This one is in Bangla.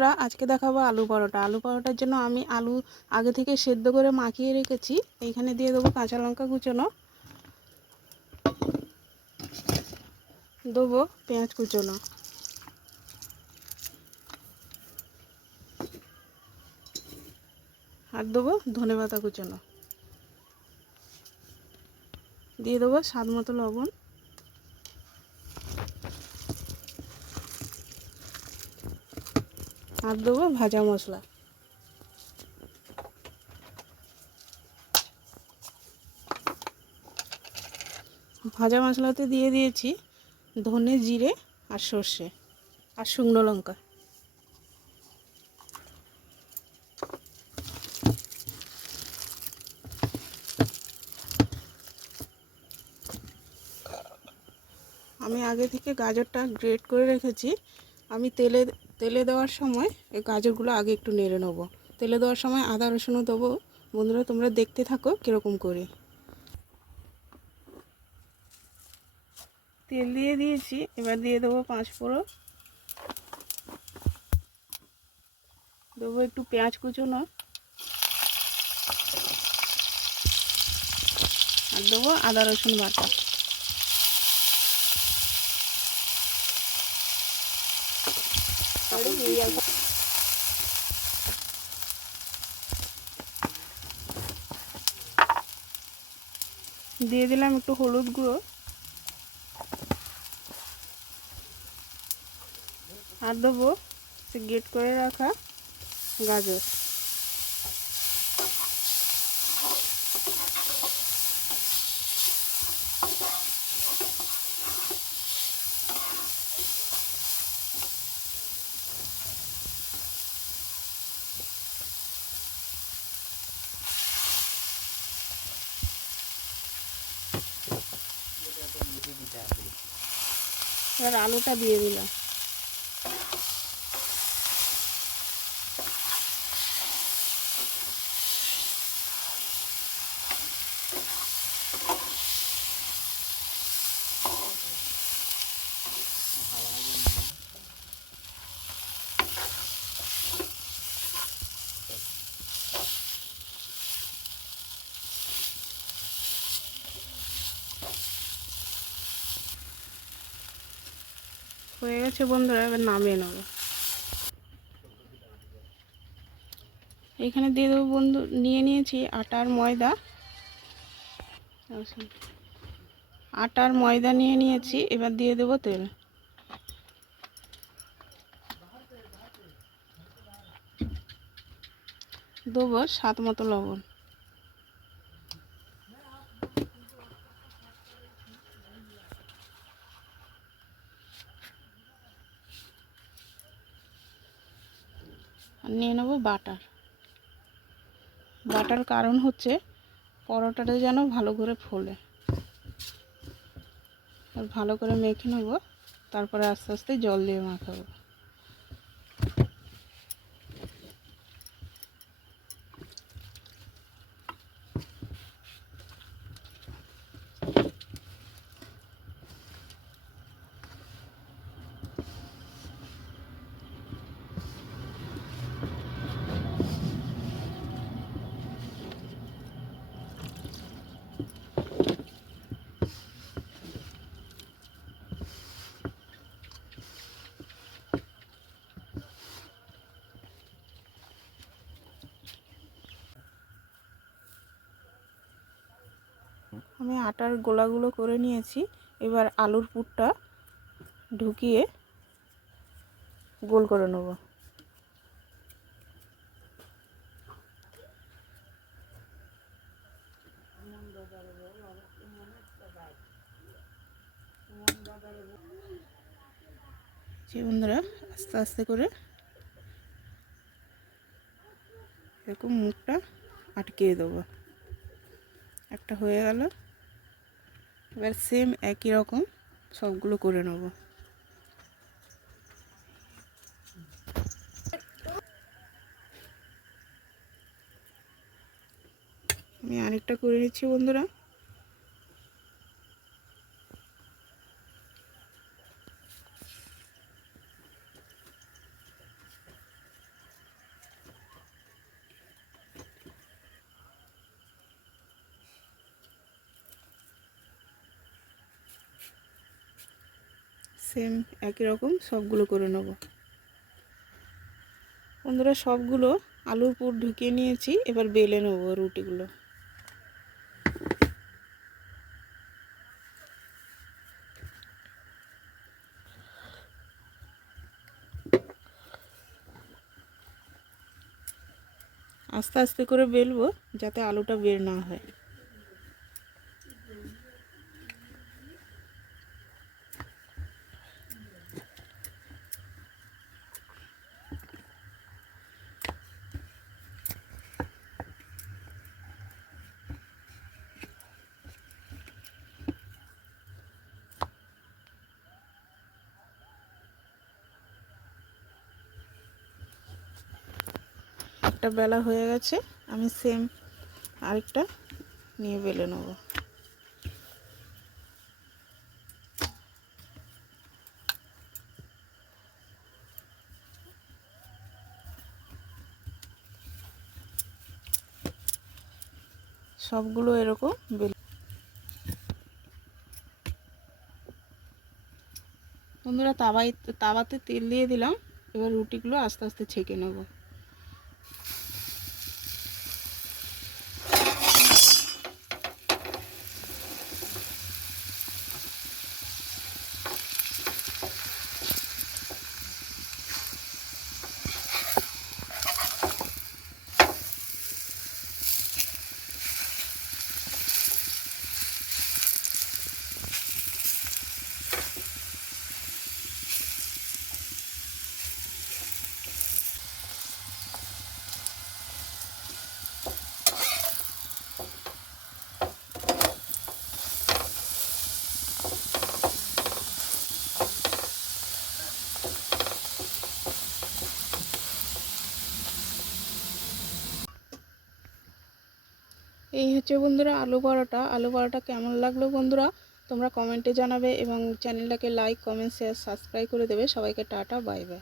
বন্ধুরা, আজকে দেখাবো আলু পরোটা। আলু পরোটার জন্য আমি আলু আগে থেকে সেদ্ধ করে মাখিয়ে রেখেছি। এইখানে দিয়ে দেবো কাঁচা লঙ্কা কুচোনো, দেবো পেঁয়াজ কুচোনো, আর দেবো ধনেপাতা কুচোনো, দিয়ে দেবো স্বাদ মতো লবণ, আর দেবো ভাজা মশলা। ভাজা মশলাতে দিয়ে দিয়েছি ধনে, জিরে আর সর্ষে আর শুকনো লঙ্কা। আমি আগে থেকে গাজরটা গ্রেট করে রেখেছি। আমি তেলে দেওয়ার সময় এই গাজরগুলো আগে একটু নেড়ে নেবো। তেলে দেওয়ার সময় আদা রসুনও দেবো। বন্ধুরা, তোমরা দেখতে থাকো কীরকম করে। তেল দিয়ে দিয়েছি, এবার দিয়ে দেবো 5 ফোড়ন, দেবো একটু পেঁয়াজ কুচোনো, আর দেবো আদা রসুন বাটা। দিয়ে দিলাম একটু হলুদ গুঁড়ো, আর দেবো সে গ্রেট করে রাখা গাজর। এবার আলুটা দিয়ে দিলাম। হয়ে গেছে বন্ধুরা, এবার নামিয়ে নেব। এখানে দিয়ে দেবো নিয়ে নিয়েছি আটার ময়দা। আটার ময়দা নিয়ে নিয়েছি, এবার দিয়ে দেবো তেল। দেবো স্বাদ মতো লবণ। আর নিয়ে নেবো বাটার। বাটার কারণ হচ্ছে পরোটাটা যেন ভালো করে ফোলে। আর ভালো করে মেখে নেবো, তারপরে আস্তে আস্তে জল দিয়ে মাখাবো। আমি আটার গোলাগুলো করে নিয়েছি। এবার আলুর পুরটা ঢুকিয়ে গোল করে নেব। বন্ধুরা, আস্তে আস্তে করে এরকম মুখটা আটকিয়ে দেবো। একটা হয়ে গেল। এবার সেম একই রকম সবগুলো করে নেব। আমি আরেকটা করে নিচ্ছি বন্ধুরা। সেম একই রকম সবগুলো করে নেব। বন্ধুরা সবগুলো আলুর পুর ঢুকিয়ে নিয়েছি, এবার বেলে নেব রুটিগুলো। আস্তে আস্তে করে বেলবো যাতে আলুটা বের না হয়। একটা বেলা হয়ে গেছে, আমি সেম আরেকটা নিয়ে বেলে নেব। সবগুলো এরকম বেলে। বন্ধুরা তাওয়াতে তেল দিয়ে দিলাম, এবার রুটিগুলো আস্তে আস্তে ছেঁকে নেব। এই হচ্ছে বন্ধুরা আলু পরোটা কেমন লাগলো বন্ধুরা তোমরা কমেন্টে জানাবে এবং চ্যানেলটাকে লাইক কমেন্ট শেয়ার সাবস্ক্রাইব করে দেবে। সবাইকে টাটা বাই বাই।